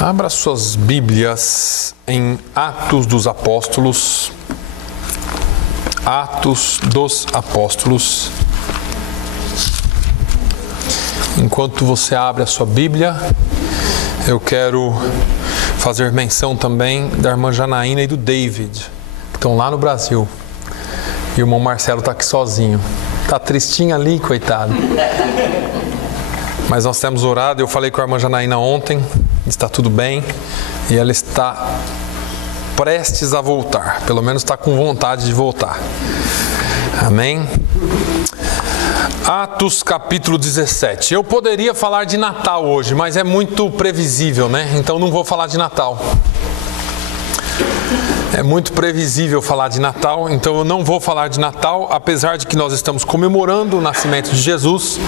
Abra suas Bíblias em Atos dos Apóstolos. Atos dos Apóstolos. Enquanto você abre a sua Bíblia, eu quero fazer menção também da irmã Janaína e do David, que estão lá no Brasil. E o irmão Marcelo está aqui sozinho. Está tristinho ali, coitado. Mas nós temos orado. Eu falei com a irmã Janaína ontem. Está tudo bem. E ela está prestes a voltar. Pelo menos está com vontade de voltar. Amém? Atos capítulo 17. Eu poderia falar de Natal hoje, mas é muito previsível, né? Então não vou falar de Natal. É muito previsível falar de Natal, então eu não vou falar de Natal, apesar de que nós estamos comemorando o nascimento de Jesus,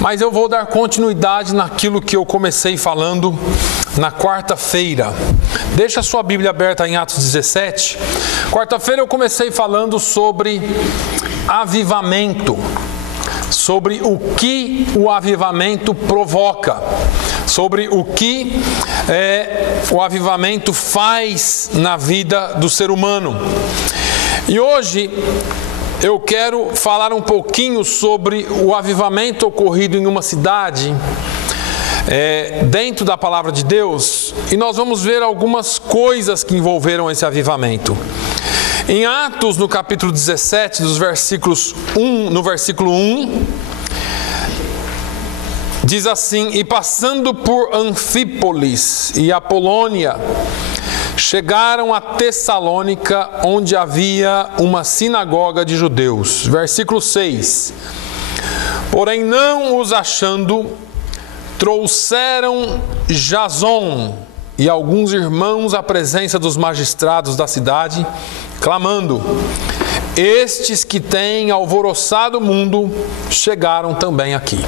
mas eu vou dar continuidade naquilo que eu comecei falando na quarta-feira. Deixa a sua Bíblia aberta em Atos 17. Quarta-feira eu comecei falando sobre avivamento, sobre o que o avivamento provoca, sobre o que o avivamento faz na vida do ser humano. E hoje eu quero falar um pouquinho sobre o avivamento ocorrido em uma cidade dentro da palavra de Deus, e nós vamos ver algumas coisas que envolveram esse avivamento. Em Atos, no capítulo 17, no versículo 1, diz assim: E passando por Anfípolis e Apolônia, chegaram a Tessalônica, onde havia uma sinagoga de judeus. Versículo 6. Porém, não os achando, trouxeram Jason e alguns irmãos à presença dos magistrados da cidade, clamando: Estes que têm alvoroçado o mundo chegaram também aqui.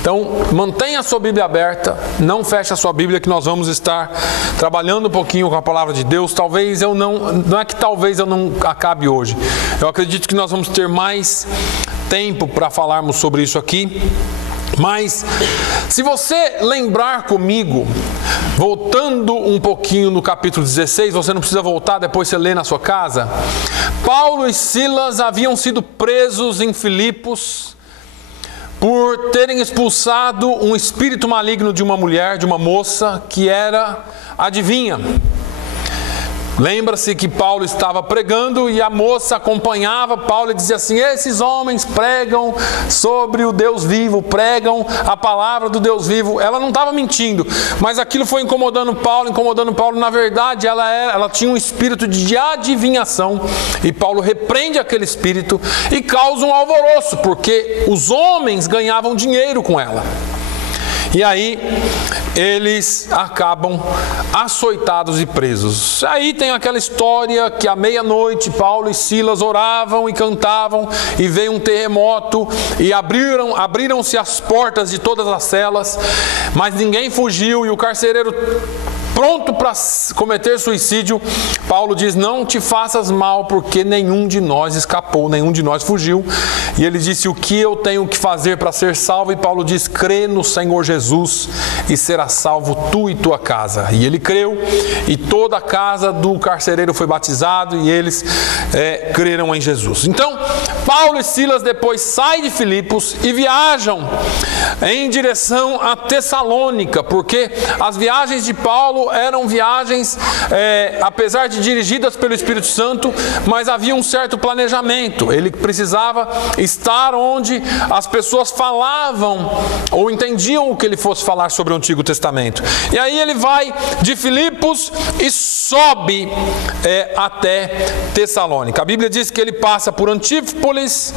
Então, mantenha a sua Bíblia aberta, não feche a sua Bíblia, que nós vamos estar trabalhando um pouquinho com a palavra de Deus. Talvez eu não é que talvez eu não acabe hoje. Eu acredito que nós vamos ter mais tempo para falarmos sobre isso aqui. Mas, se você lembrar comigo, voltando um pouquinho no capítulo 16, você não precisa voltar, depois você lê na sua casa. Paulo e Silas haviam sido presos em Filipos por terem expulsado um espírito maligno de uma mulher, de uma moça, que era adivinha. Lembra-se que Paulo estava pregando e a moça acompanhava Paulo e dizia assim: esses homens pregam sobre o Deus vivo, pregam a palavra do Deus vivo. Ela não estava mentindo, mas aquilo foi incomodando Paulo. Na verdade, ela tinha um espírito de adivinhação, e Paulo repreende aquele espírito e causa um alvoroço, porque os homens ganhavam dinheiro com ela. E aí eles acabam açoitados e presos. Aí tem aquela história que à meia-noite Paulo e Silas oravam e cantavam, e veio um terremoto e abriram-se as portas de todas as celas, mas ninguém fugiu, e o carcereiro, pronto para cometer suicídio, Paulo diz: não te faças mal, porque nenhum de nós escapou, nenhum de nós fugiu. E ele disse: o que eu tenho que fazer para ser salvo? E Paulo diz: crê no Senhor Jesus e será salvo tu e tua casa. E ele creu, e toda a casa do carcereiro foi batizado, e eles creram em Jesus. Então, Paulo e Silas depois saem de Filipos e viajam em direção a Tessalônica, porque as viagens de Paulo eram viagens, apesar de dirigidas pelo Espírito Santo, mas havia um certo planejamento. Ele precisava estar onde as pessoas falavam ou entendiam o que ele fosse falar sobre o Antigo Testamento. E aí ele vai de Filipos e sobe até Tessalônica. A Bíblia diz que ele passa por Anfípolis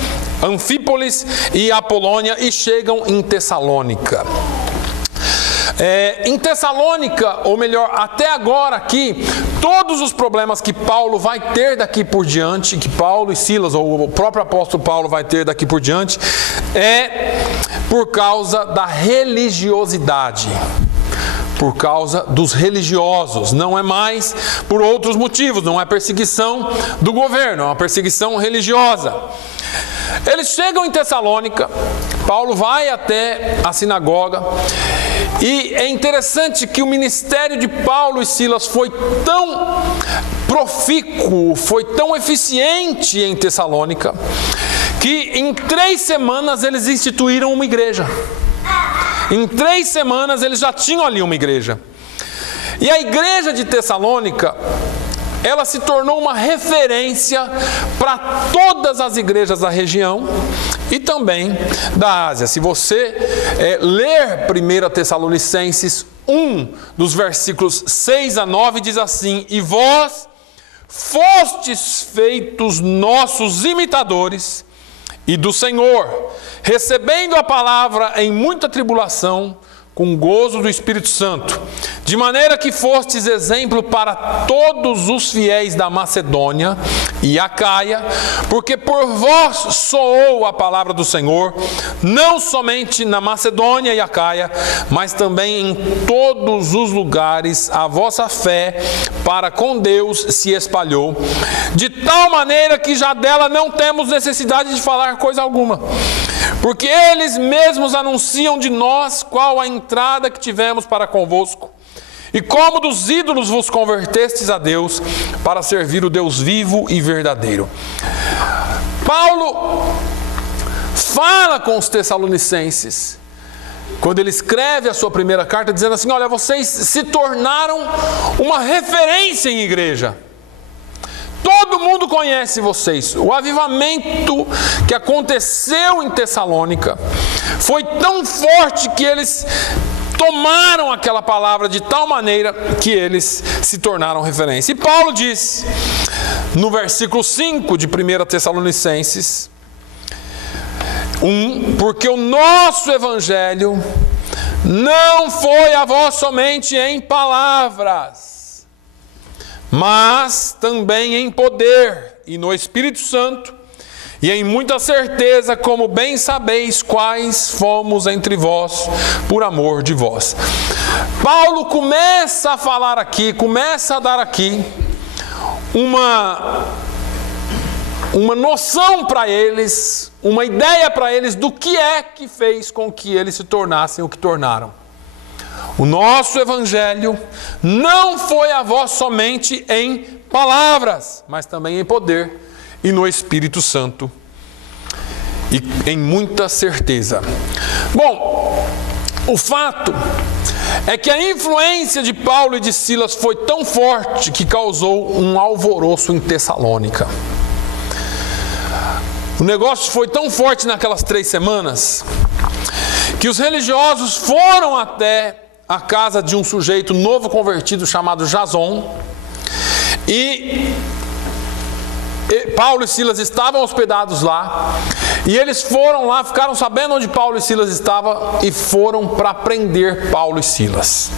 e Apolônia e chegam em Tessalônica. Em Tessalônica, ou melhor, até agora aqui, todos os problemas que Paulo vai ter daqui por diante, que Paulo e Silas, ou o próprio apóstolo Paulo vai ter daqui por diante, é por causa da religiosidade, por causa dos religiosos, não é mais por outros motivos, não é perseguição do governo, é uma perseguição religiosa. Eles chegam em Tessalônica, Paulo vai até a sinagoga, e é interessante que o ministério de Paulo e Silas foi tão profícuo, foi tão eficiente em Tessalônica, que em 3 semanas eles instituíram uma igreja. Em 3 semanas eles já tinham ali uma igreja. E a igreja de Tessalônica, ela se tornou uma referência para todas as igrejas da região e também da Ásia. Se você ler 1 Tessalonicenses 1, dos versículos 6 a 9, diz assim: e vós fostes feitos nossos imitadores e do Senhor, recebendo a palavra em muita tribulação, com gozo do Espírito Santo, de maneira que fostes exemplo para todos os fiéis da Macedônia e Acaia, porque por vós soou a palavra do Senhor, não somente na Macedônia e Acaia, mas também em todos os lugares a vossa fé para com Deus se espalhou, de tal maneira que já dela não temos necessidade de falar coisa alguma, porque eles mesmos anunciam de nós qual a entrada que tivemos para convosco, e como dos ídolos vos convertestes a Deus, para servir o Deus vivo e verdadeiro. Paulo fala com os tessalonicenses, quando ele escreve a sua primeira carta, dizendo assim: olha, vocês se tornaram uma referência em igreja. Todo mundo conhece vocês. O avivamento que aconteceu em Tessalônica foi tão forte que eles tomaram aquela palavra de tal maneira que eles se tornaram referência. E Paulo diz, no versículo 5 de 1 Tessalonicenses 1, porque o nosso evangelho não foi a vós somente em palavras, mas também em poder e no Espírito Santo, e em muita certeza, como bem sabeis quais fomos entre vós, por amor de vós. Paulo começa a falar aqui, começa a dar aqui uma noção para eles, uma ideia para eles do que é que fez com que eles se tornassem o que tornaram. O nosso evangelho não foi a vós somente em palavras, mas também em poder e no Espírito Santo, e em muita certeza. Bom, o fato é que a influência de Paulo e de Silas foi tão forte que causou um alvoroço em Tessalônica. O negócio foi tão forte naquelas 3 semanas que os religiosos foram até a casa de um sujeito novo convertido chamado Jason, e Paulo e Silas estavam hospedados lá, e eles foram lá, ficaram sabendo onde Paulo e Silas estavam e foram para prender Paulo e Silas.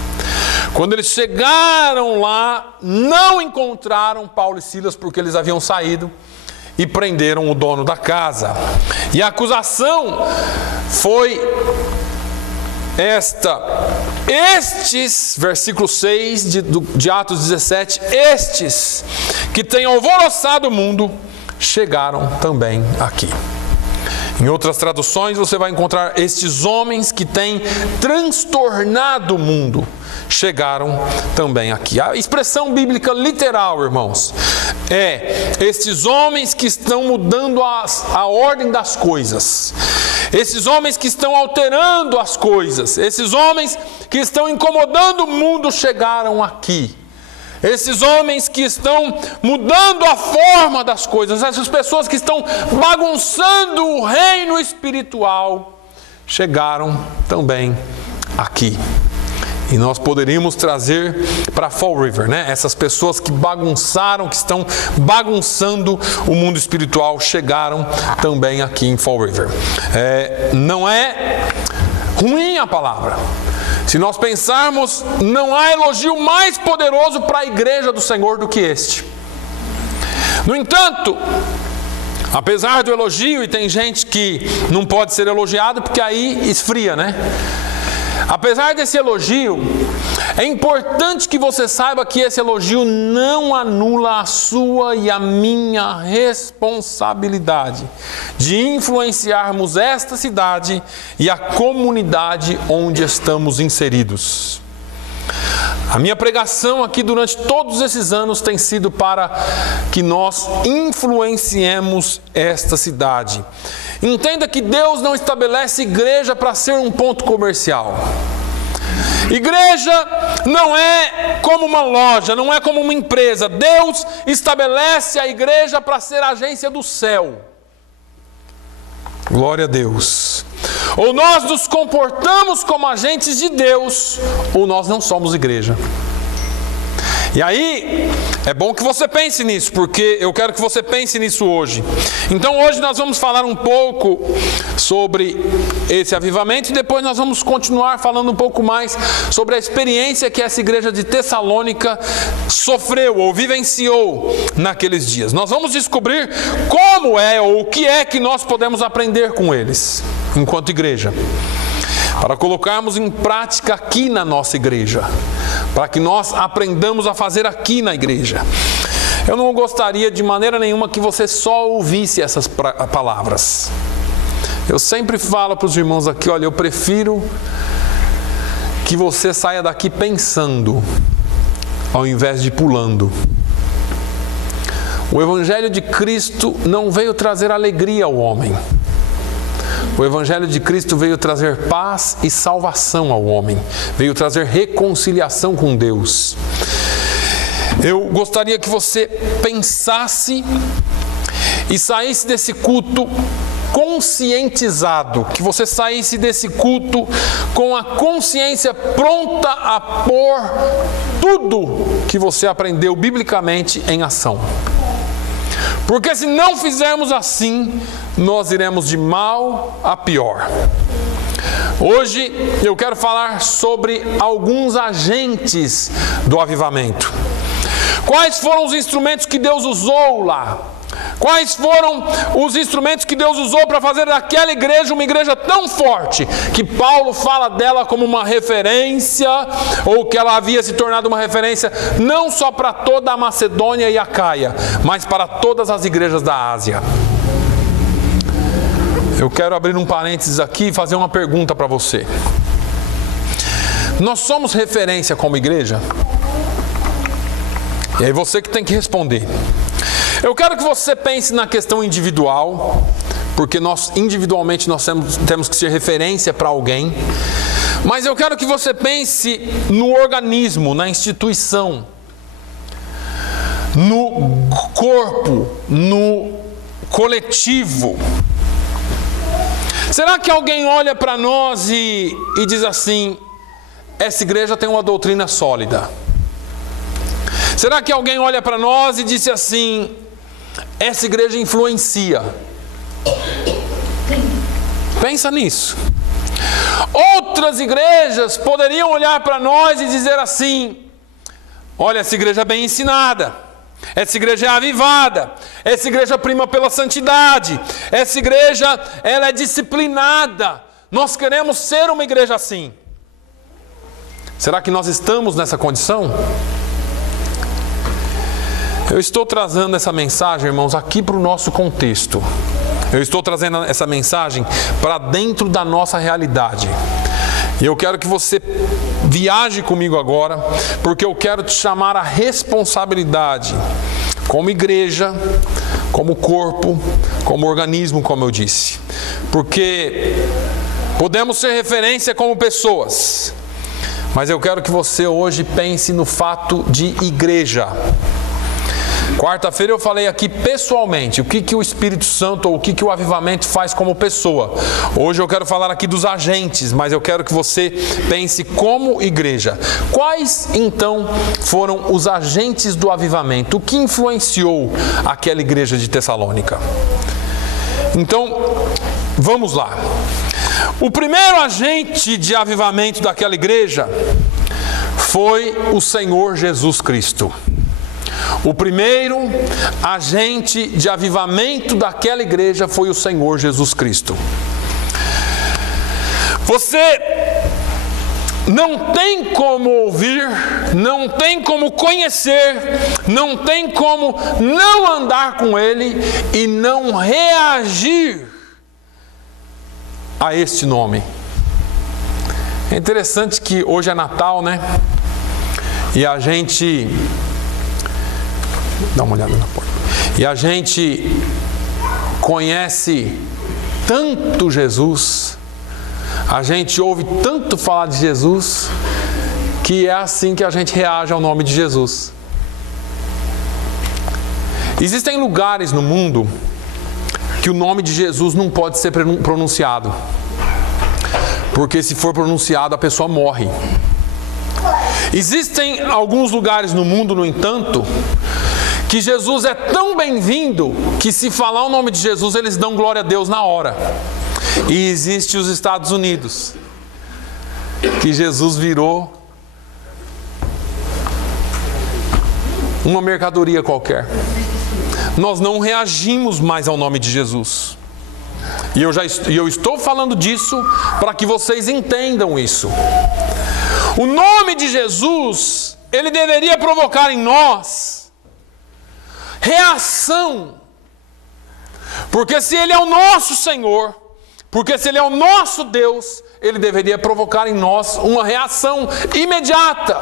Quando eles chegaram lá, não encontraram Paulo e Silas porque eles haviam saído, e prenderam o dono da casa. E a acusação foi estes, versículo 6 de Atos 17, estes que têm alvoroçado o mundo, chegaram também aqui. Em outras traduções você vai encontrar estes homens que têm transtornado o mundo, chegaram também aqui. A expressão bíblica literal, irmãos, é estes homens que estão mudando a ordem das coisas, esses homens que estão alterando as coisas, esses homens que estão incomodando o mundo chegaram aqui. Esses homens que estão mudando a forma das coisas, essas pessoas que estão bagunçando o reino espiritual, chegaram também aqui. E nós poderíamos trazer para Fall River, né? Essas pessoas que bagunçaram, que estão bagunçando o mundo espiritual, chegaram também aqui em Fall River. Não é ruim a palavra. Se nós pensarmos, não há elogio mais poderoso para a igreja do Senhor do que este. No entanto, apesar do elogio, e tem gente que não pode ser elogiado porque aí esfria, né? Apesar desse elogio, É importante que você saiba que esse elogio não anula a sua e a minha responsabilidade de influenciarmos esta cidade e a comunidade onde estamos inseridos. A minha pregação aqui durante todos esses anos tem sido para que nós influenciemos esta cidade. Entenda que Deus não estabelece igreja para ser um ponto comercial. Igreja não é como uma loja, não é como uma empresa. Deus estabelece a igreja para ser agência do céu. Glória a Deus. Ou nós nos comportamos como agentes de Deus, ou nós não somos igreja. E aí, é bom que você pense nisso, porque eu quero que você pense nisso hoje. Então hoje nós vamos falar um pouco sobre esse avivamento e depois nós vamos continuar falando um pouco mais sobre a experiência que essa igreja de Tessalônica sofreu ou vivenciou naqueles dias. Nós vamos descobrir como é ou o que é que nós podemos aprender com eles, enquanto igreja, para colocarmos em prática aqui na nossa igreja, para que nós aprendamos a fazer aqui na igreja. Eu não gostaria de maneira nenhuma que você só ouvisse essas palavras. Eu sempre falo para os irmãos aqui, olha, eu prefiro que você saia daqui pensando, ao invés de pulando. O Evangelho de Cristo não veio trazer alegria ao homem. O Evangelho de Cristo veio trazer paz e salvação ao homem. Veio trazer reconciliação com Deus. Eu gostaria que você pensasse e saísse desse culto conscientizado. Que você saísse desse culto com a consciência pronta a pôr tudo que você aprendeu biblicamente em ação. Porque se não fizermos assim, nós iremos de mal a pior. Hoje eu quero falar sobre alguns agentes do avivamento. Quais foram os instrumentos que Deus usou lá? Quais foram os instrumentos que Deus usou para fazer daquela igreja uma igreja tão forte, que Paulo fala dela como uma referência, ou que ela havia se tornado uma referência não só para toda a Macedônia e a Acaia, mas para todas as igrejas da Ásia. Eu quero abrir um parênteses aqui e fazer uma pergunta para você. Nós somos referência como igreja? E aí você que tem que responder. Eu quero que você pense na questão individual, porque nós individualmente nós temos que ser referência para alguém. Mas eu quero que você pense no organismo, na instituição, no corpo, no coletivo. Será que alguém olha para nós e diz assim, essa igreja tem uma doutrina sólida? Será que alguém olha para nós e diz assim, essa igreja influencia? Pensa nisso. Outras igrejas poderiam olhar para nós e dizer assim, olha, essa igreja é bem ensinada, essa igreja é avivada, essa igreja prima pela santidade, essa igreja ela é disciplinada, nós queremos ser uma igreja assim. Será que nós estamos nessa condição? Eu estou trazendo essa mensagem, irmãos, aqui para o nosso contexto. Eu estou trazendo essa mensagem para dentro da nossa realidade. E eu quero que você viaje comigo agora, porque eu quero te chamar à responsabilidade, como igreja, como corpo, como organismo, como eu disse. Porque podemos ser referência como pessoas, mas eu quero que você hoje pense no fato de igreja. Quarta-feira eu falei aqui pessoalmente o que o Espírito Santo ou o que o avivamento faz como pessoa. Hoje eu quero falar aqui dos agentes, mas eu quero que você pense como igreja. Quais então foram os agentes do avivamento? O que influenciou aquela igreja de Tessalônica? Então, vamos lá. O primeiro agente de avivamento daquela igreja foi o Senhor Jesus Cristo. O primeiro agente de avivamento daquela igreja foi o Senhor Jesus Cristo. Você não tem como ouvir, não tem como conhecer, não tem como não andar com Ele e não reagir a este nome. É interessante que hoje é Natal, né? E a gente... Dá uma olhada na porta. E a gente conhece tanto Jesus, a gente ouve tanto falar de Jesus, que é assim que a gente reage ao nome de Jesus. Existem lugares no mundo que o nome de Jesus não pode ser pronunciado, porque se for pronunciado a pessoa morre. Existem alguns lugares no mundo, no entanto, que Jesus é tão bem-vindo que se falar o nome de Jesus eles dão glória a Deus na hora. E existe os Estados Unidos, que Jesus virou uma mercadoria qualquer. Nós não reagimos mais ao nome de Jesus. E eu estou falando disso para que vocês entendam isso. O nome de Jesus, ele deveria provocar em nós reação. Porque se Ele é o nosso Senhor, porque se Ele é o nosso Deus, Ele deveria provocar em nós uma reação imediata.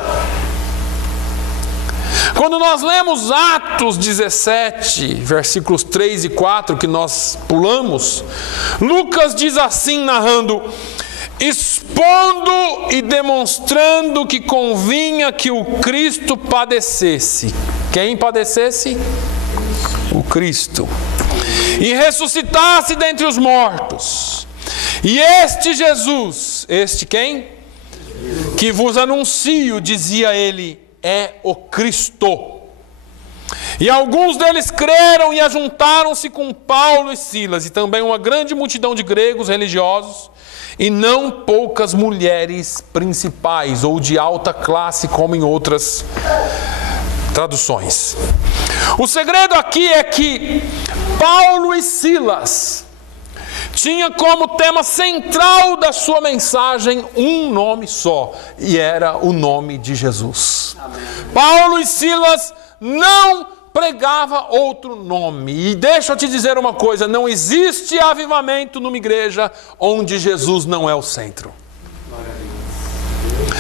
Quando nós lemos Atos 17, versículos 3 e 4, que nós pulamos, Lucas diz assim, narrando: expondo e demonstrando que convinha que o Cristo padecesse. Quem padecesse? O Cristo. E ressuscitasse dentre os mortos. E este Jesus, este quem? Que vos anuncio, dizia ele, é o Cristo. E alguns deles creram e ajuntaram-se com Paulo e Silas, e também uma grande multidão de gregos religiosos, e não poucas mulheres principais, ou de alta classe, como em outras traduções. O segredo aqui é que Paulo e Silas tinham como tema central da sua mensagem um nome só, e era o nome de Jesus. Amém. Paulo e Silas não pregava outro nome. E deixa eu te dizer uma coisa, não existe avivamento numa igreja onde Jesus não é o centro.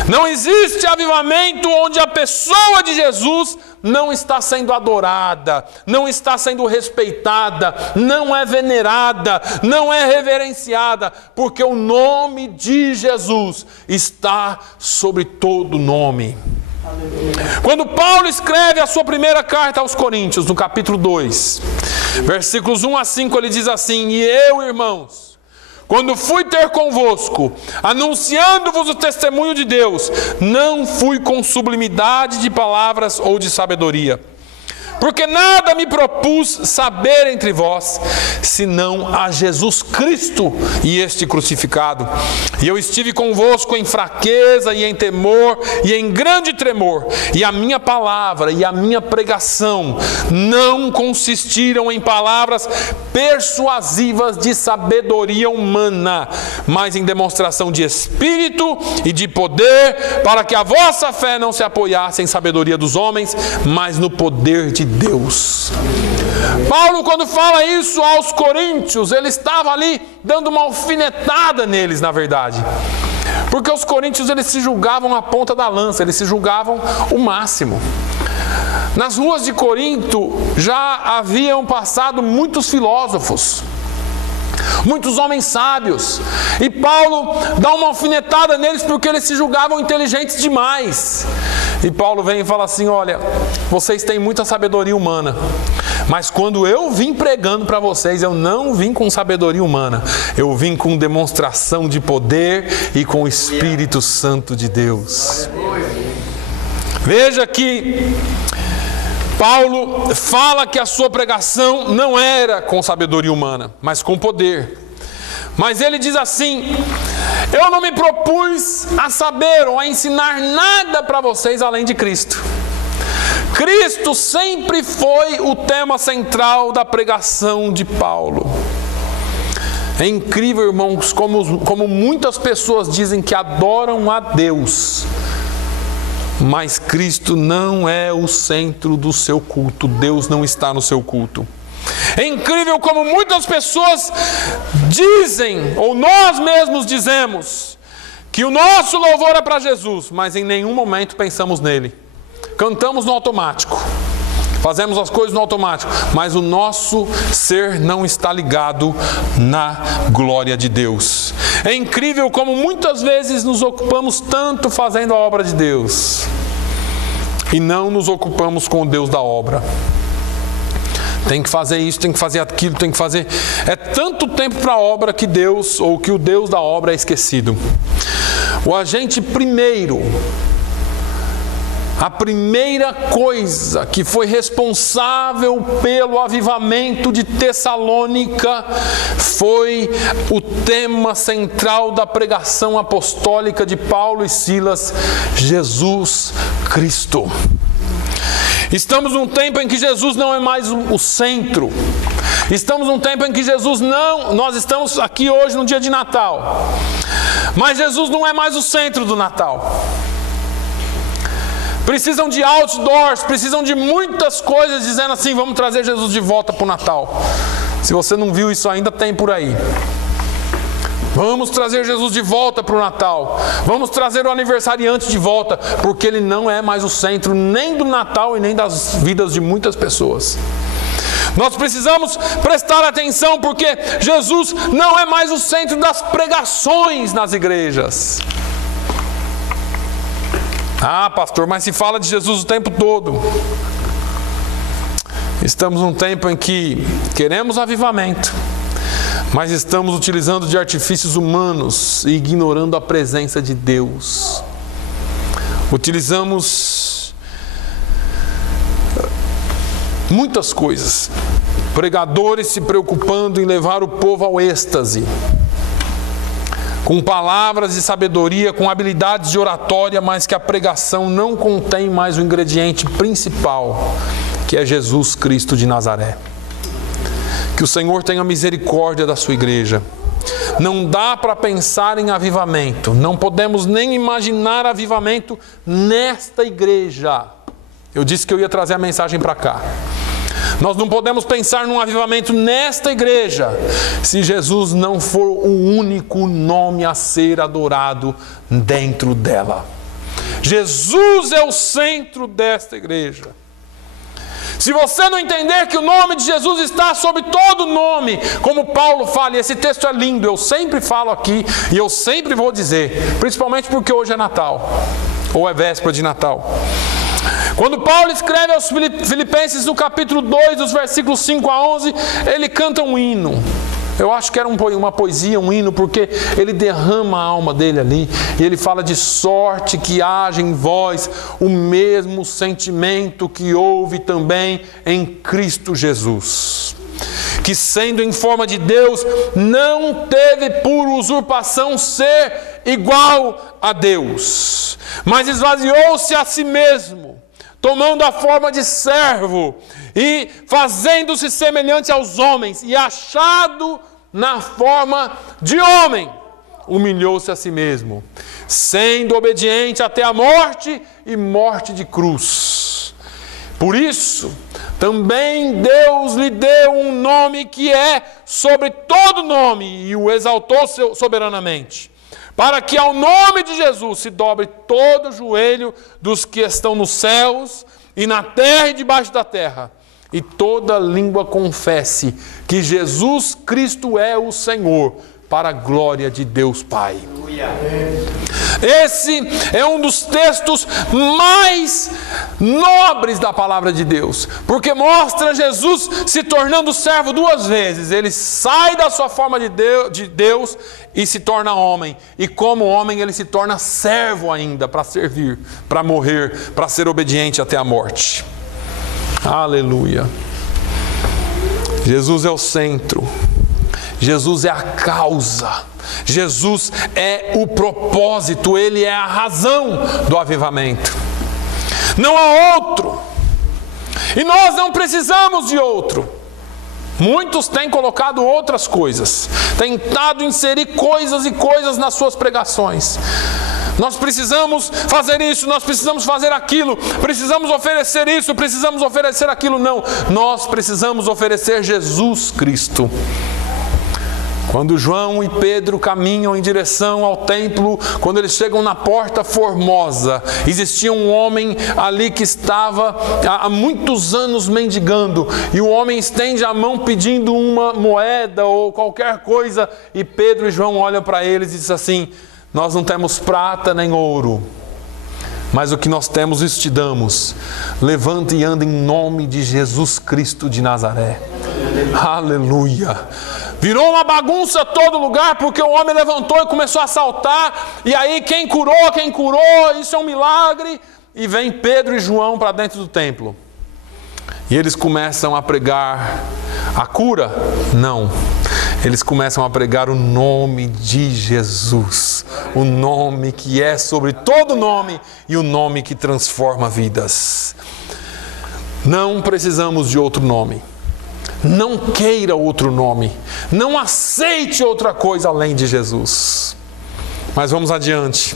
Não existe avivamento onde a pessoa de Jesus não está sendo adorada, não está sendo respeitada, não é venerada, não é reverenciada, porque o nome de Jesus está sobre todo nome. Quando Paulo escreve a sua primeira carta aos Coríntios, no capítulo 2, versículos 1 a 5, ele diz assim: e eu, irmãos, quando fui ter convosco, anunciando-vos o testemunho de Deus, não fui com sublimidade de palavras ou de sabedoria, porque nada me propus saber entre vós, senão a Jesus Cristo e este crucificado. E eu estive convosco em fraqueza e em temor e em grande tremor, e a minha palavra e a minha pregação não consistiram em palavras persuasivas de sabedoria humana, mas em demonstração de espírito e de poder, para que a vossa fé não se apoiasse em sabedoria dos homens, mas no poder de Deus. Paulo, quando fala isso aos coríntios, ele estava ali dando uma alfinetada neles, na verdade, porque os coríntios eles se julgavam a ponta da lança, eles se julgavam o máximo. Nas ruas de Corinto já haviam passado muitos filósofos, muitos homens sábios, e Paulo dá uma alfinetada neles porque eles se julgavam inteligentes demais. E Paulo vem e fala assim: olha, vocês têm muita sabedoria humana, mas quando eu vim pregando para vocês, eu não vim com sabedoria humana, eu vim com demonstração de poder e com o Espírito Santo de Deus. Veja que Paulo fala que a sua pregação não era com sabedoria humana, mas com poder. Mas ele diz assim: eu não me propus a saber ou a ensinar nada para vocês além de Cristo. Cristo sempre foi o tema central da pregação de Paulo. É incrível, irmãos, como muitas pessoas dizem que adoram a Deus, mas Cristo não é o centro do seu culto. Deus não está no seu culto. É incrível como muitas pessoas dizem, ou nós mesmos dizemos, que o nosso louvor é para Jesus, mas em nenhum momento pensamos nele. Cantamos no automático, fazemos as coisas no automático, mas o nosso ser não está ligado na glória de Deus. É incrível como muitas vezes nos ocupamos tanto fazendo a obra de Deus e não nos ocupamos com o Deus da obra. Tem que fazer isso, tem que fazer aquilo, tem que fazer... É tanto tempo para a obra que Deus, ou que o Deus da obra é esquecido. O agente primeiro, a primeira coisa que foi responsável pelo avivamento de Tessalônica foi o tema central da pregação apostólica de Paulo e Silas: Jesus Cristo. Estamos num tempo em que Jesus não é mais o centro. Estamos num tempo em que Jesus não... Nós estamos aqui hoje no dia de Natal, mas Jesus não é mais o centro do Natal. Precisam de outdoors, precisam de muitas coisas dizendo assim: vamos trazer Jesus de volta para o Natal. Se você não viu isso ainda, tem por aí. Vamos trazer Jesus de volta para o Natal. Vamos trazer o aniversariante de volta, porque ele não é mais o centro nem do Natal e nem das vidas de muitas pessoas. Nós precisamos prestar atenção, porque Jesus não é mais o centro das pregações nas igrejas. Ah, pastor, mas se fala de Jesus o tempo todo. Estamos num tempo em que queremos avivamento, mas estamos utilizando de artifícios humanos e ignorando a presença de Deus. Utilizamos muitas coisas. Pregadores se preocupando em levar o povo ao êxtase, com palavras de sabedoria, com habilidades de oratória, mas que a pregação não contém mais o ingrediente principal, que é Jesus Cristo de Nazaré. Que o Senhor tenha misericórdia da sua igreja. Não dá para pensar em avivamento, não podemos nem imaginar avivamento nesta igreja. Eu disse que eu ia trazer a mensagem para cá. Nós não podemos pensar num avivamento nesta igreja se Jesus não for o único nome a ser adorado dentro dela. Jesus é o centro desta igreja. Se você não entender que o nome de Jesus está sobre todo nome, como Paulo fala, e esse texto é lindo, eu sempre falo aqui e eu sempre vou dizer, principalmente porque hoje é Natal, ou é véspera de Natal. Quando Paulo escreve aos Filipenses no capítulo 2, dos versículos 5 a 11, ele canta um hino. Eu acho que era uma poesia, um hino, porque ele derrama a alma dele ali, e ele fala: de sorte que haja em vós o mesmo sentimento que houve também em Cristo Jesus, que sendo em forma de Deus, não teve por usurpação ser igual a Deus, mas esvaziou-se a si mesmo, tomando a forma de servo e fazendo-se semelhante aos homens, e achado na forma de homem, humilhou-se a si mesmo, sendo obediente até a morte e morte de cruz. Por isso, também Deus lhe deu um nome que é sobre todo nome, e o exaltou soberanamente, para que ao nome de Jesus se dobre todo o joelho dos que estão nos céus e na terra e debaixo da terra, e toda língua confesse que Jesus Cristo é o Senhor, para a glória de Deus Pai. Esse é um dos textos mais nobres da palavra de Deus, porque mostra Jesus se tornando servo duas vezes. Ele sai da sua forma de Deus e se torna homem, e como homem ele se torna servo ainda, para servir, para morrer, para ser obediente até a morte. Aleluia. Jesus é o centro, Jesus é a causa, Jesus é o propósito, Ele é a razão do avivamento. Não há outro, e nós não precisamos de outro. Muitos têm colocado outras coisas, tentado inserir coisas e coisas nas suas pregações. Nós precisamos fazer isso, nós precisamos fazer aquilo, precisamos oferecer isso, precisamos oferecer aquilo. Não, nós precisamos oferecer Jesus Cristo. Quando João e Pedro caminham em direção ao templo, quando eles chegam na Porta Formosa, existia um homem ali que estava há muitos anos mendigando, e o homem estende a mão pedindo uma moeda ou qualquer coisa, e Pedro e João olham para eles e dizem assim: nós não temos prata nem ouro, mas o que nós temos isso te damos. Levanta e anda em nome de Jesus Cristo de Nazaré. Aleluia. Virou uma bagunça todo lugar, porque o homem levantou e começou a saltar, e aí quem curou, isso é um milagre. E vem Pedro e João para dentro do templo, e eles começam a pregar a cura? Não, eles começam a pregar o nome de Jesus, o nome que é sobre todo nome, e o nome que transforma vidas. Não precisamos de outro nome. Não queira outro nome, não aceite outra coisa além de Jesus. Mas vamos adiante.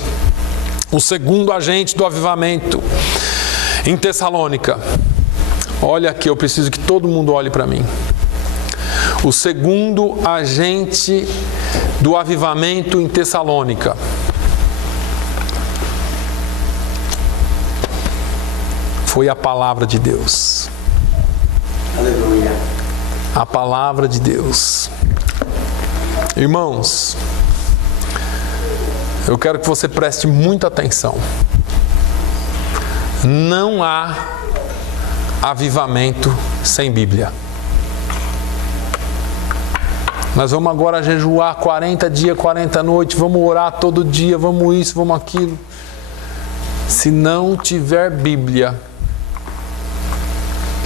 O segundo agente do avivamento em Tessalônica. Olha aqui, eu preciso que todo mundo olhe para mim. O segundo agente do avivamento em Tessalônica foi a palavra de Deus. Aleluia. A palavra de Deus. Irmãos, eu quero que você preste muita atenção. Não há avivamento sem Bíblia. Nós vamos agora jejuar 40 dias, 40 noites, vamos orar todo dia, vamos isso, vamos aquilo. Se não tiver Bíblia,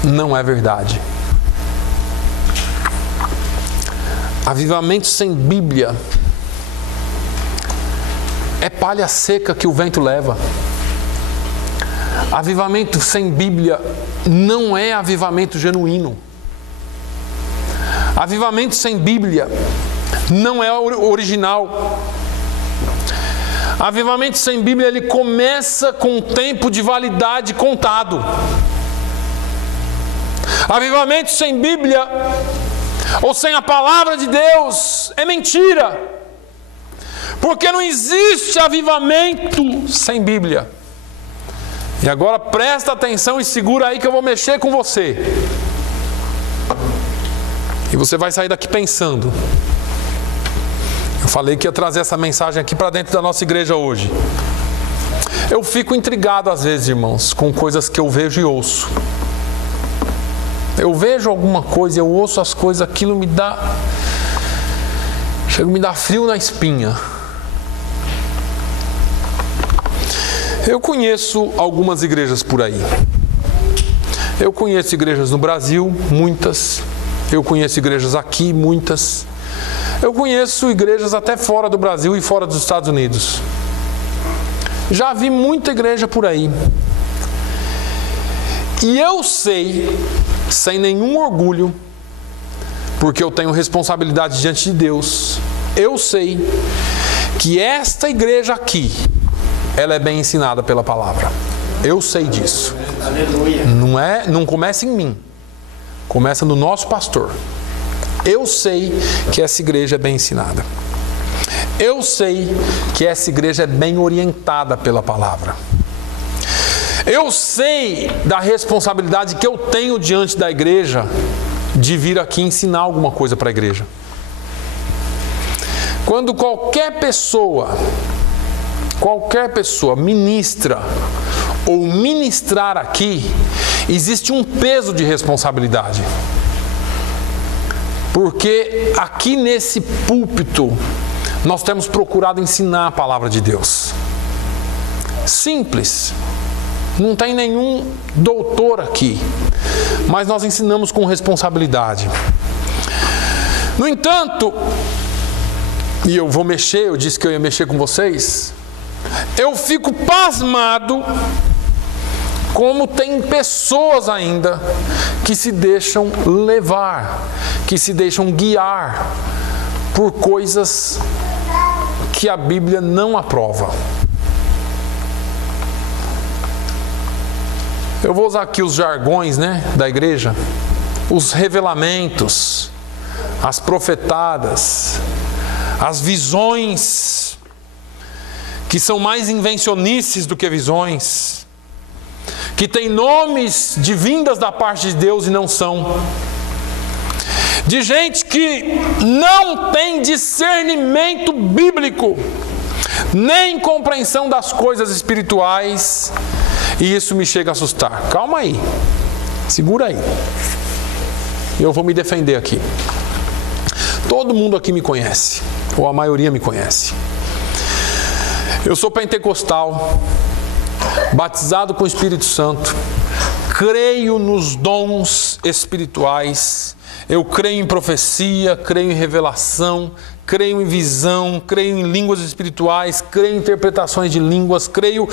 não é verdade. Avivamento sem Bíblia é palha seca que o vento leva. Avivamento sem Bíblia não é avivamento genuíno. Avivamento sem Bíblia não é original. Avivamento sem Bíblia, ele começa com um tempo de validade contado. Avivamento sem Bíblia ou sem a palavra de Deus é mentira, porque não existe avivamento sem Bíblia. E agora presta atenção e segura aí que eu vou mexer com você, e você vai sair daqui pensando. Eu falei que ia trazer essa mensagem aqui para dentro da nossa igreja hoje. Eu fico intrigado às vezes, irmãos, com coisas que eu vejo e ouço. Eu vejo alguma coisa, eu ouço as coisas, aquilo me dá frio na espinha. Eu conheço algumas igrejas por aí. Eu conheço igrejas no Brasil, muitas. Eu conheço igrejas aqui, muitas. Eu conheço igrejas até fora do Brasil e fora dos Estados Unidos. Já vi muita igreja por aí. E eu sei, sem nenhum orgulho, porque eu tenho responsabilidade diante de Deus, eu sei que esta igreja aqui, ela é bem ensinada pela palavra. Eu sei disso. Aleluia. Não começa em mim, começa no nosso pastor. Eu sei que essa igreja é bem ensinada. Eu sei que essa igreja é bem orientada pela palavra. Eu sei da responsabilidade que eu tenho diante da igreja de vir aqui ensinar alguma coisa para a igreja. Quando qualquer pessoa ministra ou ministrar aqui, existe um peso de responsabilidade. Porque aqui nesse púlpito nós temos procurado ensinar a palavra de Deus. Simples. Não tem nenhum doutor aqui, mas nós ensinamos com responsabilidade. No entanto, e eu disse que eu ia mexer com vocês, eu fico pasmado como tem pessoas ainda que se deixam levar, que se deixam guiar por coisas que a Bíblia não aprova. Eu vou usar aqui os jargões, da igreja, os revelamentos, as profetadas, as visões, que são mais invencionices do que visões, que têm nomes de vindas da parte de Deus e não são, de gente que não tem discernimento bíblico, nem compreensão das coisas espirituais, e isso me chega a assustar. Calma aí, segura aí, eu vou me defender aqui. Todo mundo aqui me conhece, ou a maioria me conhece. Eu sou pentecostal, batizado com o Espírito Santo, creio nos dons espirituais, eu creio em profecia, creio em revelação, creio em visão, creio em línguas espirituais, creio em interpretações de línguas, creio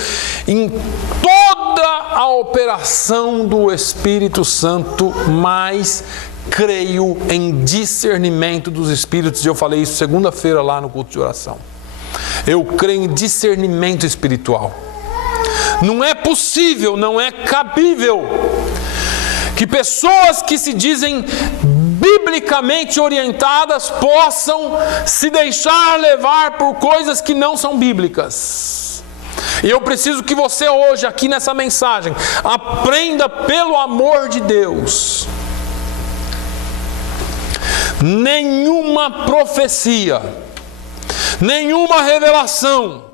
em toda a operação do Espírito Santo, mas creio em discernimento dos Espíritos, e eu falei isso segunda-feira lá no culto de oração. Eu creio em discernimento espiritual. Não é possível, não é cabível que pessoas que se dizem biblicamente orientadas possam se deixar levar por coisas que não são bíblicas. E eu preciso que você hoje, aqui nessa mensagem, aprenda pelo amor de Deus. Nenhuma profecia, nenhuma revelação,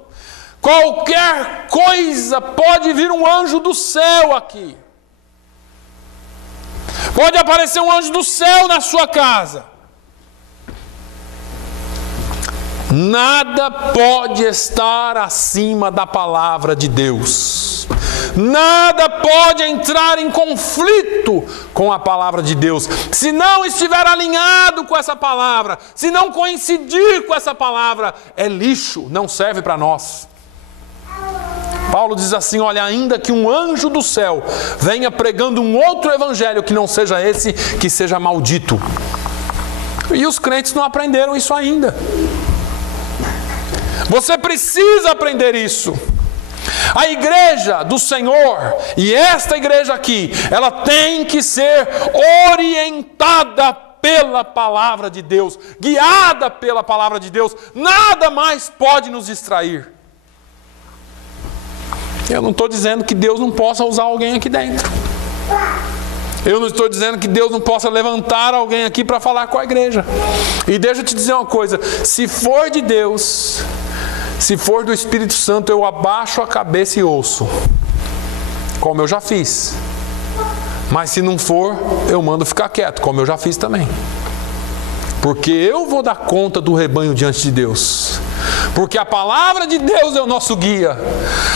qualquer coisa, pode vir um anjo do céu aqui. Pode aparecer um anjo do céu na sua casa. Nada pode estar acima da palavra de Deus. Nada pode entrar em conflito com a palavra de Deus. Se não estiver alinhado com essa palavra, se não coincidir com essa palavra, é lixo, não serve para nós. Paulo diz assim: olha, ainda que um anjo do céu venha pregando um outro evangelho que não seja esse, que seja maldito. E os crentes não aprenderam isso ainda. Você precisa aprender isso. A igreja do Senhor, e esta igreja aqui, ela tem que ser orientada pela palavra de Deus, guiada pela palavra de Deus. Nada mais pode nos distrair. Eu não estou dizendo que Deus não possa usar alguém aqui dentro. Eu não estou dizendo que Deus não possa levantar alguém aqui para falar com a igreja. E deixa eu te dizer uma coisa: se for de Deus, se for do Espírito Santo, eu abaixo a cabeça e ouço, como eu já fiz. Mas se não for, eu mando ficar quieto, como eu já fiz também. Porque eu vou dar conta do rebanho diante de Deus. Porque a palavra de Deus é o nosso guia.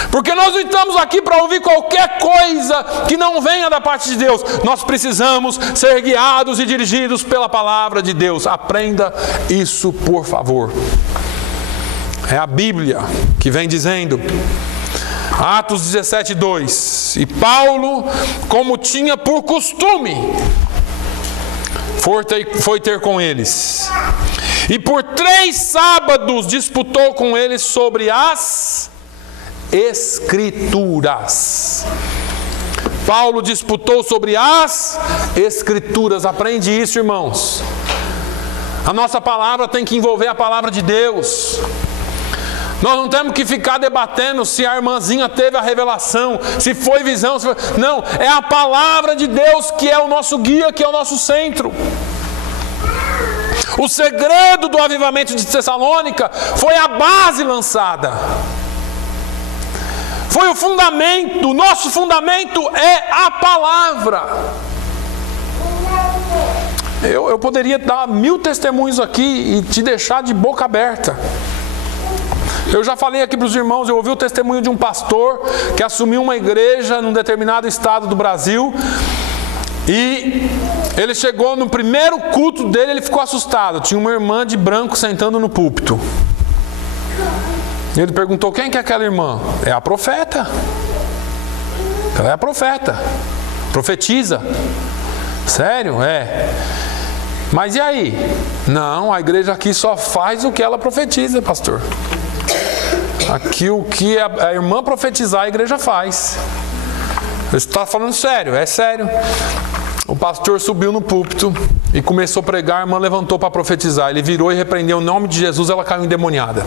Porque nós não estamos aqui para ouvir qualquer coisa que não venha da parte de Deus. Nós precisamos ser guiados e dirigidos pela palavra de Deus. Aprenda isso, por favor. É a Bíblia que vem dizendo, Atos 17:2, e Paulo, como tinha por costume, foi ter com eles, e por 3 sábados disputou com eles sobre as Escrituras. Paulo disputou sobre as Escrituras. Aprende isso, irmãos. A nossa palavra tem que envolver a palavra de Deus. Nós não temos que ficar debatendo se a irmãzinha teve a revelação, se foi visão, se foi... Não, é a palavra de Deus que é o nosso guia, que é o nosso centro. O segredo do avivamento de Tessalônica foi a base lançada. Foi o fundamento. O nosso fundamento é a palavra. Eu poderia dar 1000 testemunhos aqui e te deixar de boca aberta. Eu já falei aqui para os irmãos, eu ouvi o testemunho de um pastor que assumiu uma igreja num determinado estado do Brasil, e ele chegou no primeiro culto dele, ele ficou assustado. Tinha uma irmã de branco sentando no púlpito. Ele perguntou: quem que é aquela irmã? É a profeta. Ela é profeta, profetiza. Sério? É. Mas e aí? Não, a igreja aqui só faz o que ela profetiza, pastor. Aqui o que a irmã profetizar, a igreja faz. Eu estou falando sério, é sério. O pastor subiu no púlpito e começou a pregar, a irmã levantou para profetizar. Ele virou e repreendeu o nome de Jesus, ela caiu endemoniada.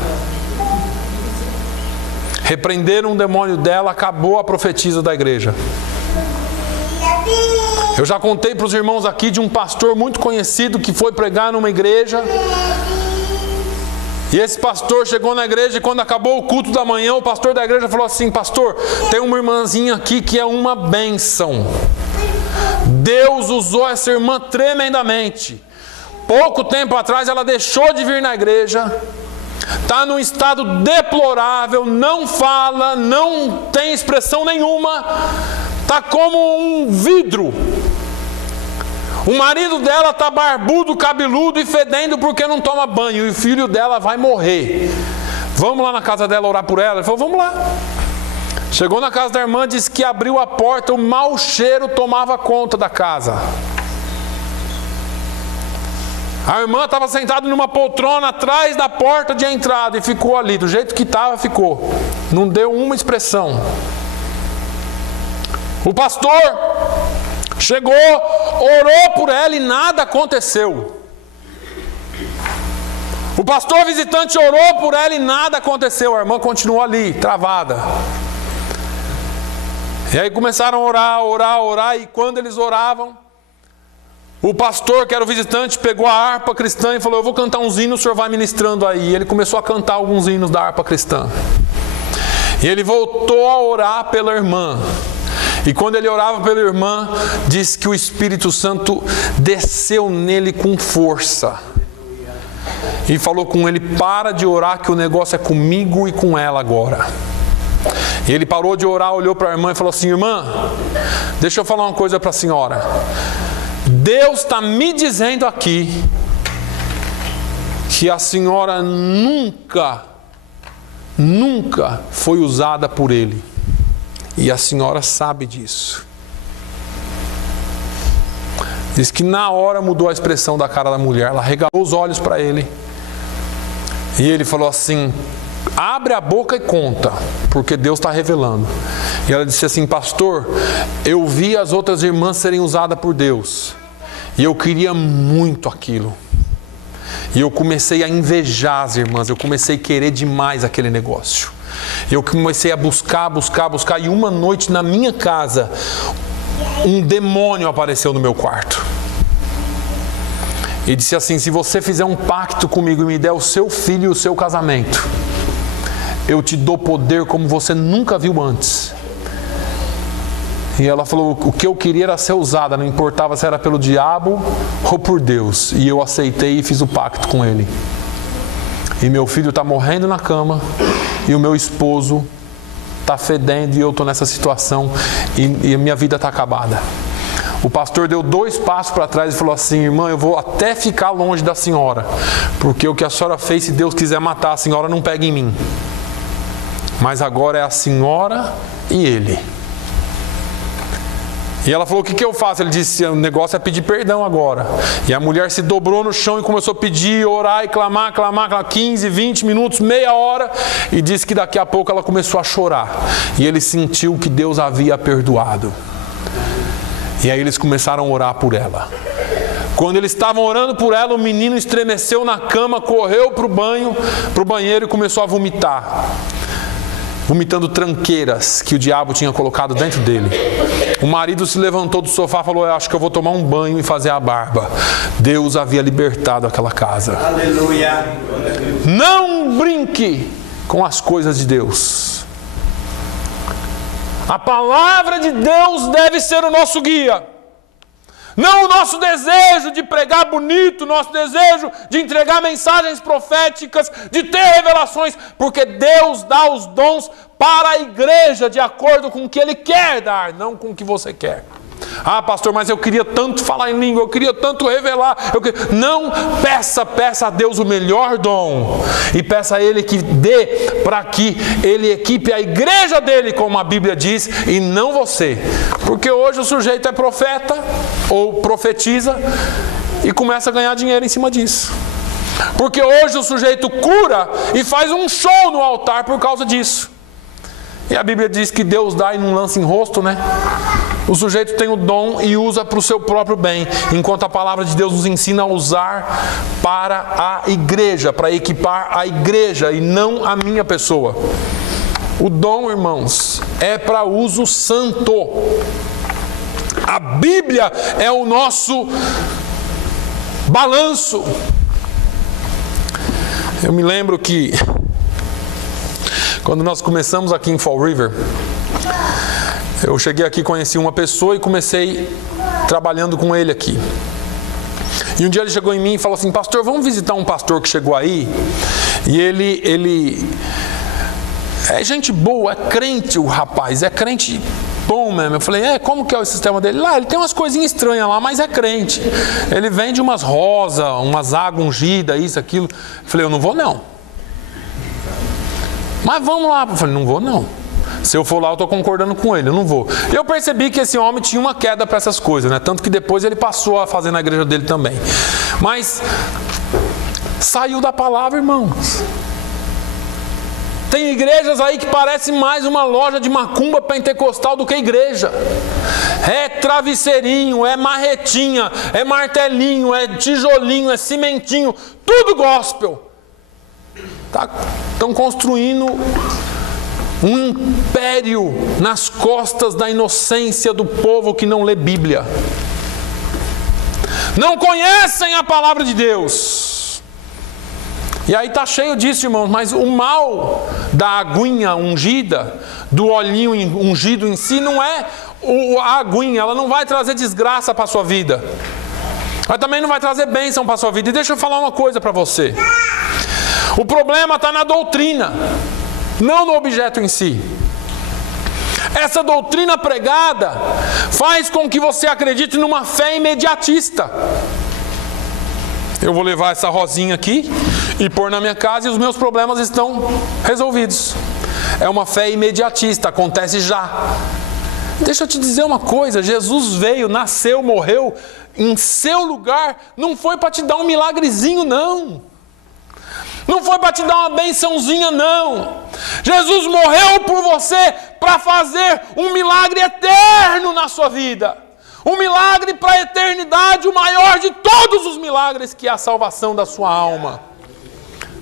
Repreenderam o demônio dela, acabou a profetisa da igreja. Eu já contei para os irmãos aqui de um pastor muito conhecido que foi pregar numa igreja. E esse pastor chegou na igreja e quando acabou o culto da manhã, o pastor da igreja falou assim: pastor, tem uma irmãzinha aqui que é uma bênção. Deus usou essa irmã tremendamente. Pouco tempo atrás ela deixou de vir na igreja, está num estado deplorável, não fala, não tem expressão nenhuma, está como um vidro. O marido dela está barbudo, cabeludo e fedendo porque não toma banho. E o filho dela vai morrer. Vamos lá na casa dela orar por ela? Ele falou, vamos lá. Chegou na casa da irmã, disse que abriu a porta, o mau cheiro tomava conta da casa. A irmã estava sentada numa poltrona atrás da porta de entrada e ficou ali, do jeito que estava, ficou. Não deu uma expressão. O pastor chegou, orou por ela e nada aconteceu. O pastor visitante orou por ela e nada aconteceu. A irmã continuou ali, travada. E aí começaram a orar, e quando eles oravam, o pastor, que era o visitante, pegou a harpa cristã e falou, eu vou cantar uns hinos, o senhor vai ministrando aí. E ele começou a cantar alguns hinos da harpa cristã. E ele voltou a orar pela irmã. E quando ele orava pela irmã, disse que o Espírito Santo desceu nele com força. E falou com ele, para de orar que o negócio é comigo e com ela agora. E ele parou de orar, olhou para a irmã e falou assim, irmã, deixa eu falar uma coisa para a senhora. Deus está me dizendo aqui que a senhora nunca foi usada por Ele. E a senhora sabe disso. Diz que na hora mudou a expressão da cara da mulher. Ela regalou os olhos para ele. E ele falou assim, abre a boca e conta, porque Deus está revelando. E ela disse assim, pastor, eu vi as outras irmãs serem usadas por Deus. E eu queria muito aquilo. E eu comecei a invejar as irmãs. Eu comecei a querer demais aquele negócio. Eu comecei a buscar. E uma noite na minha casa, um demônio apareceu no meu quarto. E disse assim, se você fizer um pacto comigo e me der o seu filho e o seu casamento, eu te dou poder como você nunca viu antes. E ela falou, o que eu queria era ser usada, não importava se era pelo diabo ou por Deus. E eu aceitei e fiz o pacto com ele. E meu filho está morrendo na cama, e o meu esposo está fedendo, e eu estou nessa situação, e a minha vida está acabada. O pastor deu 2 passos para trás e falou assim, irmã, eu vou até ficar longe da senhora, porque o que a senhora fez, se Deus quiser matar a senhora, não pega em mim. Mas agora é a senhora e ele. E ela falou, o que eu faço? Ele disse, o negócio é pedir perdão agora. E a mulher se dobrou no chão e começou a pedir, orar e clamar, 15, 20 minutos, meia hora. E disse que daqui a pouco ela começou a chorar. E ele sentiu que Deus havia perdoado. E aí eles começaram a orar por ela. Quando eles estavam orando por ela, o menino estremeceu na cama, correu para o banheiro e começou a vomitar. Vomitando tranqueiras que o diabo tinha colocado dentro dele. O marido se levantou do sofá e falou, eu acho que eu vou tomar um banho e fazer a barba. Deus havia libertado aquela casa. Aleluia. Não brinque com as coisas de Deus. A palavra de Deus deve ser o nosso guia. Não o nosso desejo de pregar bonito, nosso desejo de entregar mensagens proféticas, de ter revelações, porque Deus dá os dons para a igreja de acordo com o que Ele quer dar, não com o que você quer. Ah, pastor, mas eu queria tanto falar em língua, eu queria tanto revelar. Não, peça a Deus o melhor dom. E peça a Ele que dê para que Ele equipe a igreja dele, como a Bíblia diz, e não você. Porque hoje o sujeito é profeta ou profetiza e começa a ganhar dinheiro em cima disso. Porque hoje o sujeito cura e faz um show no altar por causa disso. E a Bíblia diz que Deus dá e não lança em rosto, né? O sujeito tem o dom e usa para o seu próprio bem, enquanto a palavra de Deus nos ensina a usar para a igreja, para equipar a igreja e não a minha pessoa. O dom, irmãos, é para uso santo. A Bíblia é o nosso balanço. Eu me lembro que quando nós começamos aqui em Fall River, eu cheguei aqui, conheci uma pessoa e comecei trabalhando com ele aqui. E um dia ele chegou em mim e falou assim: pastor, vamos visitar um pastor que chegou aí. E ele é gente boa, é crente o rapaz, é crente bom mesmo. Eu falei: como que é o sistema dele? Lá, ele tem umas coisinhas estranhas lá, mas é crente. Ele vende umas rosas, umas águas ungidas, isso, aquilo. Eu falei: eu não vou não. Mas vamos lá. Eu falei: não vou não. Se eu for lá, eu estou concordando com ele, eu não vou. E eu percebi que esse homem tinha uma queda para essas coisas, né? Tanto que depois ele passou a fazer na igreja dele também. Mas saiu da palavra, irmãos. Tem igrejas aí que parece mais uma loja de macumba pentecostal do que igreja. É travesseirinho, é marretinha, é martelinho, é tijolinho, é cimentinho, tudo gospel. Estão construindo um império nas costas da inocência do povo que não lê Bíblia. Não conhecem a palavra de Deus. E aí está cheio disso, irmãos. Mas o mal da aguinha ungida, do olhinho ungido em si, não é a aguinha. Ela não vai trazer desgraça para a sua vida. Ela também não vai trazer bênção para a sua vida. E deixa eu falar uma coisa para você. O problema está na doutrina, não no objeto em si. Essa doutrina pregada faz com que você acredite numa fé imediatista. Eu vou levar essa rosinha aqui e pôr na minha casa e os meus problemas estão resolvidos. É uma fé imediatista, acontece já. Deixa eu te dizer uma coisa: Jesus veio, nasceu, morreu em seu lugar, não foi para te dar um milagrezinho, não. Não foi para te dar uma bençãozinha, não. Jesus morreu por você para fazer um milagre eterno na sua vida. Um milagre para a eternidade, o maior de todos os milagres, que é a salvação da sua alma.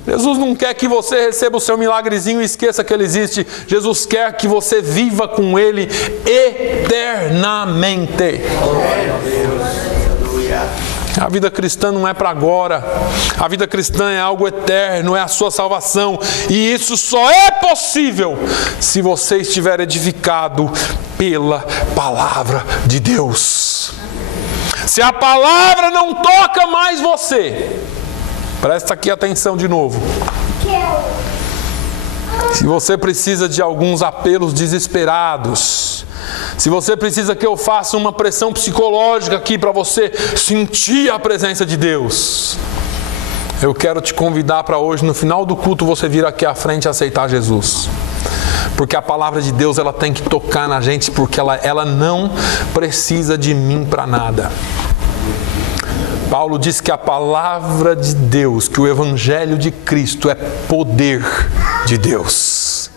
Jesus não quer que você receba o seu milagrezinho e esqueça que ele existe. Jesus quer que você viva com ele eternamente. A vida cristã não é para agora. A vida cristã é algo eterno, é a sua salvação. E isso só é possível se você estiver edificado pela palavra de Deus. Se a palavra não toca mais você, presta aqui atenção de novo. Se você precisa de alguns apelos desesperados, se você precisa que eu faça uma pressão psicológica aqui para você sentir a presença de Deus, eu quero te convidar para hoje, no final do culto, você vir aqui à frente e aceitar Jesus. Porque a palavra de Deus, ela tem que tocar na gente, porque ela não precisa de mim para nada. Paulo diz que a palavra de Deus, que o evangelho de Cristo é poder de Deus.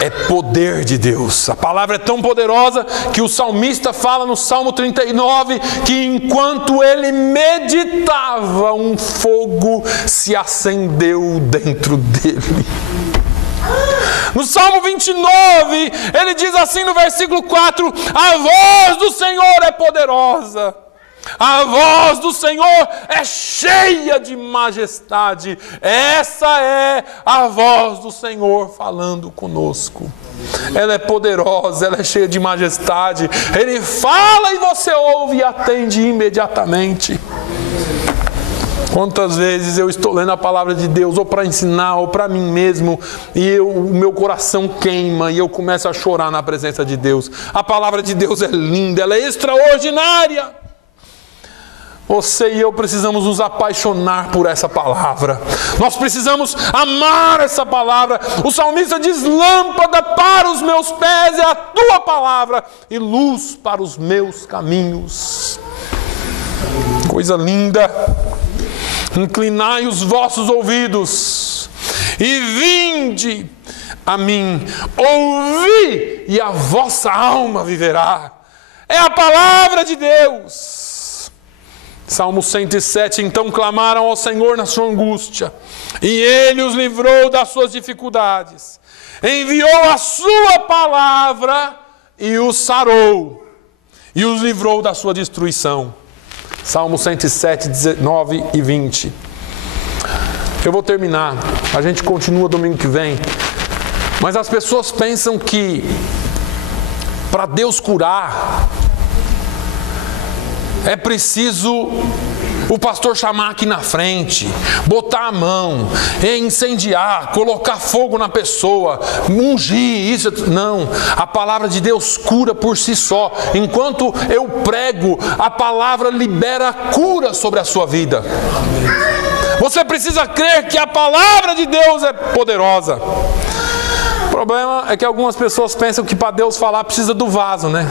É poder de Deus. A palavra é tão poderosa que o salmista fala no Salmo 39 que enquanto ele meditava, um fogo se acendeu dentro dele. No Salmo 29, ele diz assim no versículo 4: a voz do Senhor é poderosa. A voz do Senhor é cheia de majestade. Essa é a voz do Senhor falando conosco. Ela é poderosa, ela é cheia de majestade. Ele fala e você ouve e atende imediatamente. Quantas vezes eu estou lendo a palavra de Deus, ou para ensinar, ou para mim mesmo, e o meu coração queima, e eu começo a chorar na presença de Deus. A palavra de Deus é linda, ela é extraordinária. Você e eu precisamos nos apaixonar por essa palavra. Nós precisamos amar essa palavra. O salmista diz: lâmpada para os meus pés é a tua palavra e luz para os meus caminhos. Coisa linda. Inclinai os vossos ouvidos e vinde a mim. Ouvi e a vossa alma viverá. É a palavra de Deus. Salmo 107, então clamaram ao Senhor na sua angústia, e Ele os livrou das suas dificuldades. Enviou a sua palavra e os sarou, e os livrou da sua destruição. Salmo 107, 19 e 20. Eu vou terminar, a gente continua domingo que vem, mas as pessoas pensam que para Deus curar, é preciso o pastor chamar aqui na frente, botar a mão, incendiar, colocar fogo na pessoa, ungir, isso. Não, a palavra de Deus cura por si só. Enquanto eu prego, a palavra libera cura sobre a sua vida. Você precisa crer que a palavra de Deus é poderosa. O problema é que algumas pessoas pensam que para Deus falar precisa do vaso, né?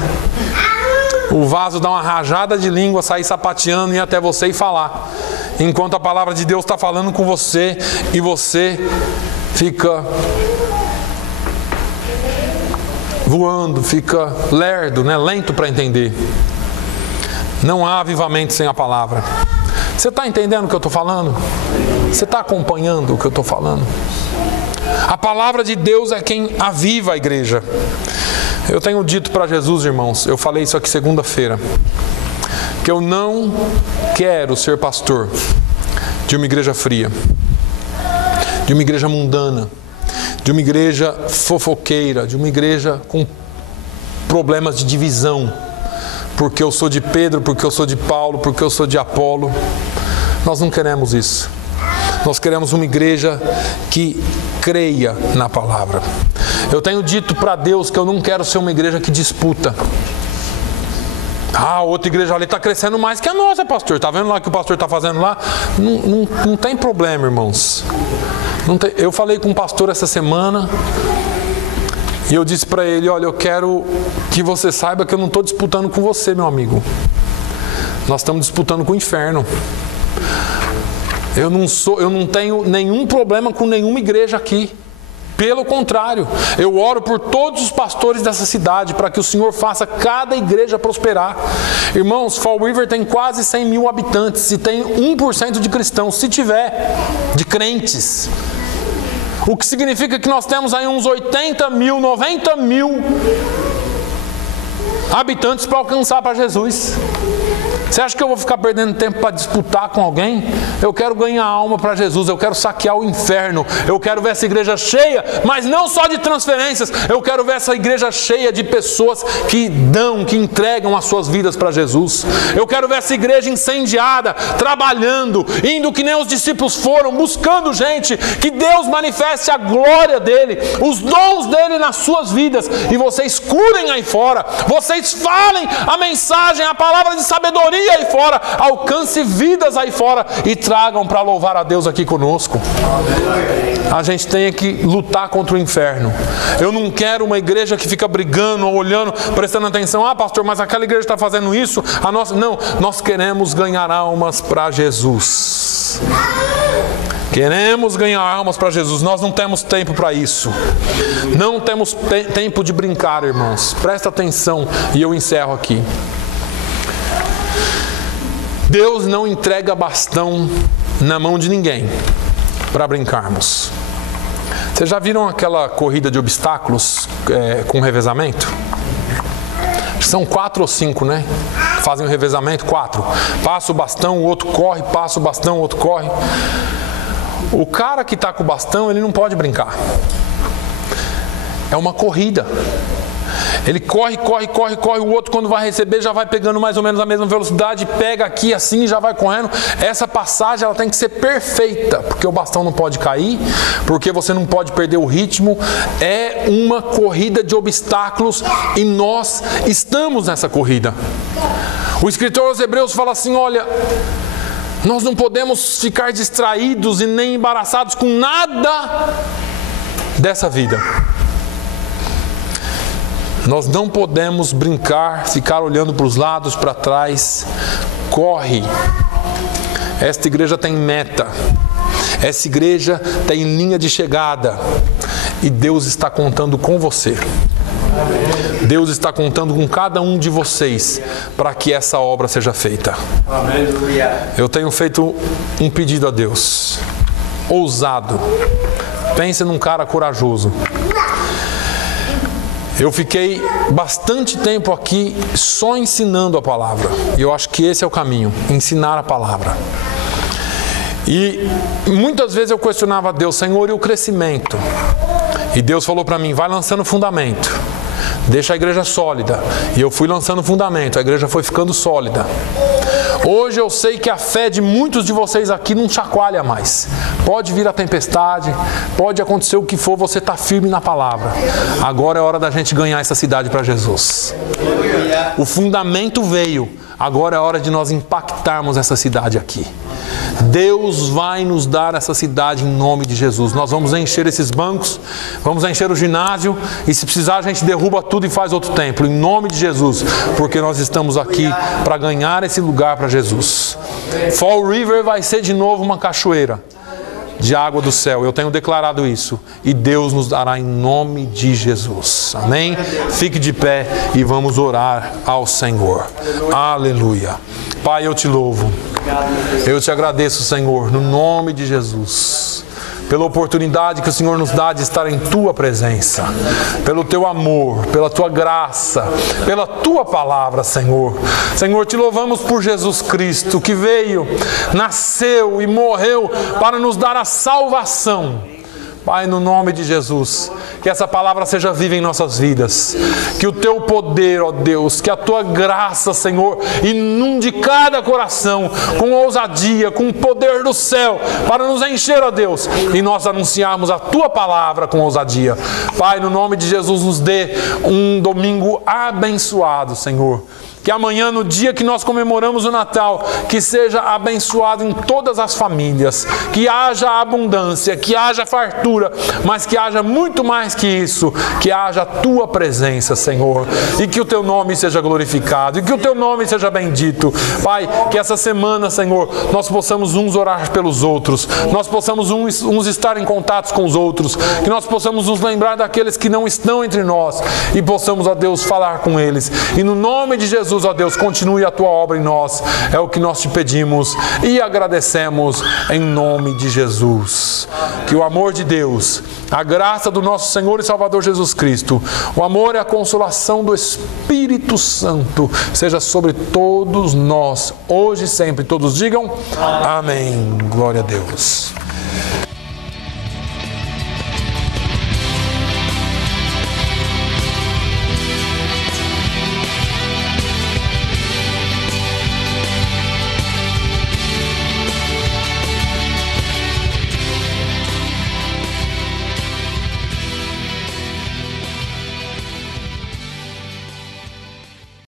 O vaso dá uma rajada de língua, sair sapateando e ir até você e falar. Enquanto a palavra de Deus está falando com você e você fica voando, fica lerdo, né? Lento para entender. Não há avivamento sem a palavra. Você está entendendo o que eu estou falando? Você está acompanhando o que eu estou falando? A palavra de Deus é quem aviva a igreja. Eu tenho dito para Jesus, irmãos, eu falei isso aqui segunda-feira, que eu não quero ser pastor de uma igreja fria, de uma igreja mundana, de uma igreja fofoqueira, de uma igreja com problemas de divisão, porque eu sou de Pedro, porque eu sou de Paulo, porque eu sou de Apolo. Nós não queremos isso. Nós queremos uma igreja que creia na palavra. Eu tenho dito para Deus que eu não quero ser uma igreja que disputa. Outra igreja ali está crescendo mais que a nossa, pastor. Está vendo lá o que o pastor está fazendo lá? Não tem problema, irmãos. Eu falei com um pastor essa semana e eu disse para ele: olha, eu quero que você saiba que eu não estou disputando com você, meu amigo. Nós estamos disputando com o inferno. Eu não tenho nenhum problema com nenhuma igreja aqui. Pelo contrário, eu oro por todos os pastores dessa cidade para que o Senhor faça cada igreja prosperar. Irmãos, Fall River tem quase 100 mil habitantes e tem 1% de cristãos, se tiver, de crentes. O que significa que nós temos aí uns 80 mil, 90 mil habitantes para alcançar para Jesus. Você acha que eu vou ficar perdendo tempo para disputar com alguém? Eu quero ganhar alma para Jesus, eu quero saquear o inferno, eu quero ver essa igreja cheia, mas não só de transferências, eu quero ver essa igreja cheia de pessoas que dão, que entregam as suas vidas para Jesus. Eu quero ver essa igreja incendiada, trabalhando, indo que nem os discípulos foram, buscando gente, que Deus manifeste a glória dele, os dons dele nas suas vidas, e vocês curem aí fora, vocês falem a mensagem, a palavra de sabedoria aí fora, alcance vidas aí fora e tragam para louvar a Deus aqui conosco. A gente tem que lutar contra o inferno. Eu não quero uma igreja que fica brigando, olhando, prestando atenção. Pastor, mas aquela igreja está fazendo isso, a nossa... Não, nós queremos ganhar almas para Jesus. Queremos ganhar almas para Jesus. Nós não temos tempo para isso. Não temos tempo de brincar, irmãos. Presta atenção e eu encerro aqui. Deus não entrega bastão na mão de ninguém para brincarmos. Vocês já viram aquela corrida de obstáculos com revezamento? São 4 ou 5, né? Fazem o revezamento, 4. Passa o bastão, o outro corre, passa o bastão, o outro corre. O cara que está com o bastão, ele não pode brincar. É uma corrida. Ele corre, o outro quando vai receber já vai pegando mais ou menos a mesma velocidade, pega aqui assim e já vai correndo. Essa passagem ela tem que ser perfeita, porque o bastão não pode cair, porque você não pode perder o ritmo. É uma corrida de obstáculos e nós estamos nessa corrida. O escritor aos Hebreus fala assim, olha, nós não podemos ficar distraídos e nem embaraçados com nada dessa vida. Nós não podemos brincar, ficar olhando para os lados, para trás. Corre. Esta igreja tem meta. Essa igreja tem linha de chegada. E Deus está contando com você. Deus está contando com cada um de vocês para que essa obra seja feita. Eu tenho feito um pedido a Deus. Ousado. Pense num cara corajoso. Eu fiquei bastante tempo aqui só ensinando a palavra. E eu acho que esse é o caminho, ensinar a palavra. E muitas vezes eu questionava a Deus, Senhor, e o crescimento? E Deus falou para mim, vai lançando fundamento. Deixa a igreja sólida. E eu fui lançando fundamento, a igreja foi ficando sólida. Hoje eu sei que a fé de muitos de vocês aqui não chacoalha mais. Pode vir a tempestade, pode acontecer o que for, você está firme na palavra. Agora é hora da gente ganhar essa cidade para Jesus. O fundamento veio, agora é hora de nós impactarmos essa cidade aqui. Deus vai nos dar essa cidade em nome de Jesus. Nós vamos encher esses bancos, vamos encher o ginásio e se precisar a gente derruba tudo e faz outro templo, em nome de Jesus, porque nós estamos aqui para ganhar esse lugar para Jesus. Fall River vai ser de novo uma cachoeira de água do céu, eu tenho declarado isso, e Deus nos dará em nome de Jesus, amém? Fique de pé e vamos orar ao Senhor. Aleluia. Pai, eu te louvo, eu te agradeço, Senhor, no nome de Jesus, pela oportunidade que o Senhor nos dá de estar em Tua presença, pelo Teu amor, pela Tua graça, pela Tua palavra, Senhor. Senhor, te louvamos por Jesus Cristo, que veio, nasceu e morreu para nos dar a salvação. Pai, no nome de Jesus, que essa palavra seja viva em nossas vidas, que o Teu poder, ó Deus, que a Tua graça, Senhor, inunde cada coração com ousadia, com o poder do céu, para nos encher, ó Deus, e nós anunciarmos a Tua palavra com ousadia. Pai, no nome de Jesus, nos dê um domingo abençoado, Senhor. Que amanhã, no dia que nós comemoramos o Natal, que seja abençoado em todas as famílias, que haja abundância, que haja fartura, mas que haja muito mais que isso, que haja a Tua presença, Senhor, e que o Teu nome seja glorificado, e que o Teu nome seja bendito. Pai, que essa semana, Senhor, nós possamos uns orar pelos outros, nós possamos uns estar em contato com os outros, que nós possamos nos lembrar daqueles que não estão entre nós, e possamos, ó Deus, falar com eles, e no nome de Jesus, ó Deus, continue a Tua obra em nós, é o que nós te pedimos e agradecemos em nome de Jesus. Que o amor de Deus, a graça do nosso Senhor e Salvador Jesus Cristo, o amor e a consolação do Espírito Santo seja sobre todos nós, hoje e sempre. Todos digam amém. Glória a Deus.